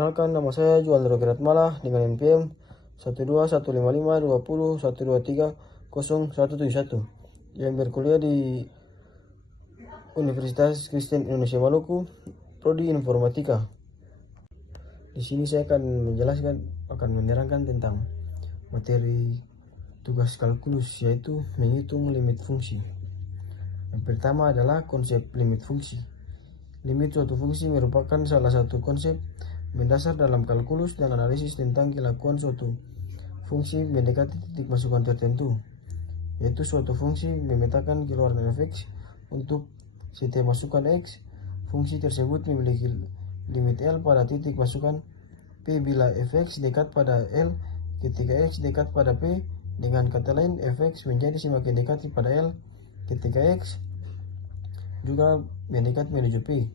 Perkenalkan, nama saya Juan Rogerat Malah dengan NPM 121552020130171 yang berkuliah di Universitas Kristen Indonesia Maluku, Prodi Informatika. Di sini saya akan menerangkan tentang materi tugas kalkulus, yaitu menghitung limit fungsi. Yang pertama adalah konsep limit fungsi. Limit suatu fungsi merupakan salah satu konsep mendasar dalam kalkulus dan analisis tentang kelakuan suatu fungsi mendekati titik masukan tertentu, yaitu suatu fungsi memetakan keluaran f(x) untuk setiap masukan x. Fungsi tersebut memiliki limit L pada titik masukan P bila f(x) dekat pada L ketika x dekat pada P. Dengan kata lain, f(x) menjadi semakin dekat pada L ketika x juga mendekat menuju P.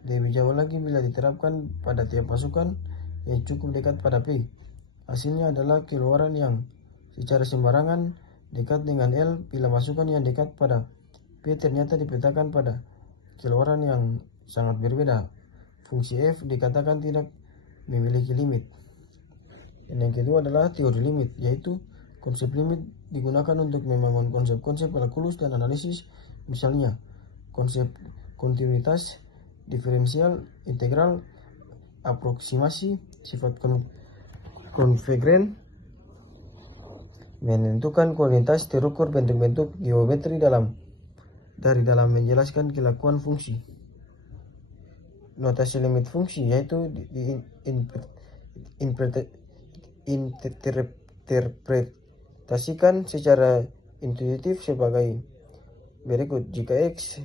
Lebih jauh lagi bila diterapkan pada tiap masukan yang cukup dekat pada P. Hasilnya adalah keluaran yang secara sembarangan dekat dengan L bila masukan yang dekat pada P ternyata dipetakan pada keluaran yang sangat berbeda. Fungsi f dikatakan tidak memiliki limit. Dan yang kedua adalah teori limit, yaitu konsep limit digunakan untuk membangun konsep-konsep kalkulus dan analisis, misalnya konsep kontinuitas, diferensial, integral, aproksimasi, sifat konvergen, menentukan kualitas terukur bentuk-bentuk geometri dari dalam menjelaskan kelakuan fungsi. Notasi limit fungsi yaitu diinterpretasikan secara intuitif sebagai berikut. Jika x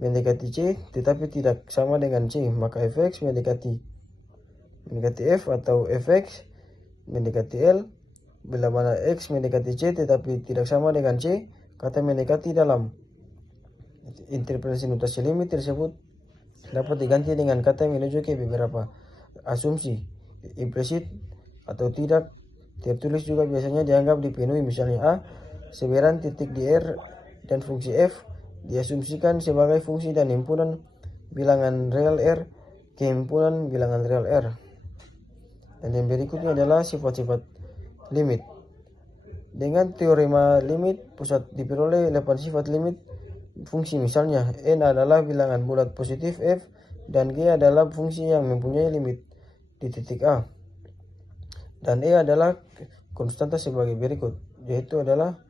mendekati c tetapi tidak sama dengan c, maka fx mendekati f atau fx mendekati L. Bila mana x mendekati c tetapi tidak sama dengan c, kata mendekati dalam interpretasi notasi limit tersebut dapat diganti dengan kata menuju ke beberapa asumsi implisit atau tidak tertulis juga biasanya dianggap dipenuhi. Misalnya A, sebaran titik di R dan fungsi f diasumsikan sebagai fungsi dan himpunan bilangan real R ke himpunan bilangan real R. Dan yang berikutnya adalah sifat-sifat limit. Dengan teorema limit, pusat diperoleh 8 sifat limit fungsi. Misalnya, N adalah bilangan bulat positif f dan G adalah fungsi yang mempunyai limit di titik A. Dan E adalah konstanta sebagai berikut, yaitu adalah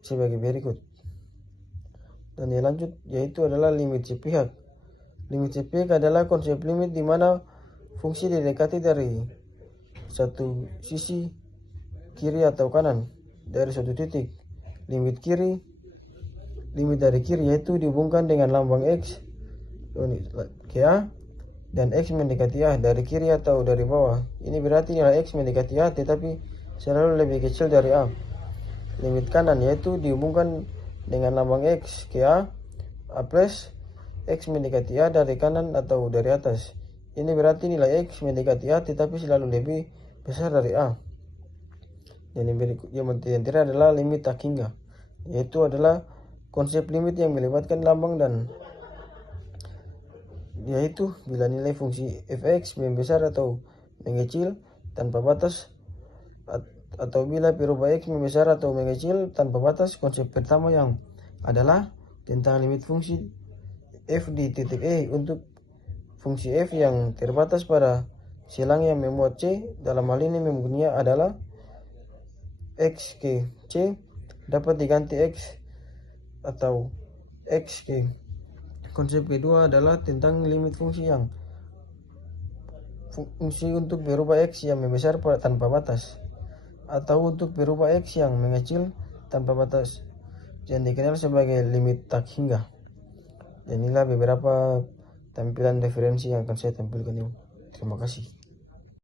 sebagai berikut. Dan yang lanjut yaitu adalah limit sepihak. Limit sepihak adalah konsep limit di mana fungsi didekati dari satu sisi kiri atau kanan dari suatu titik. Limit dari kiri yaitu dihubungkan dengan lambang x ke A dan x mendekati A dari kiri atau dari bawah. Ini berarti nilai x mendekati A tetapi selalu lebih kecil dari A. Limit kanan yaitu dihubungkan dengan lambang x ke A plus x mendekati A dari kanan atau dari atas. Ini berarti nilai x mendekati A tetapi selalu lebih besar dari A. Dan yang terakhir adalah limit tak hingga, yaitu adalah konsep limit yang melibatkan lambang dan yaitu bila nilai fungsi fx membesar atau mengecil tanpa batas, atau bila perubahan x membesar atau mengecil tanpa batas. Konsep pertama yang adalah tentang limit fungsi f di titik E untuk fungsi f yang terbatas pada silang yang memuat c. Dalam hal ini mempunyai adalah x ke c dapat diganti x atau x ke. Konsep kedua adalah tentang limit fungsi untuk berubah x yang membesar tanpa batas atau untuk berubah x yang mengecil tanpa batas yang dikenal sebagai limit tak hingga. Dan inilah beberapa tampilan referensi yang akan saya tampilkan ini. Terima kasih.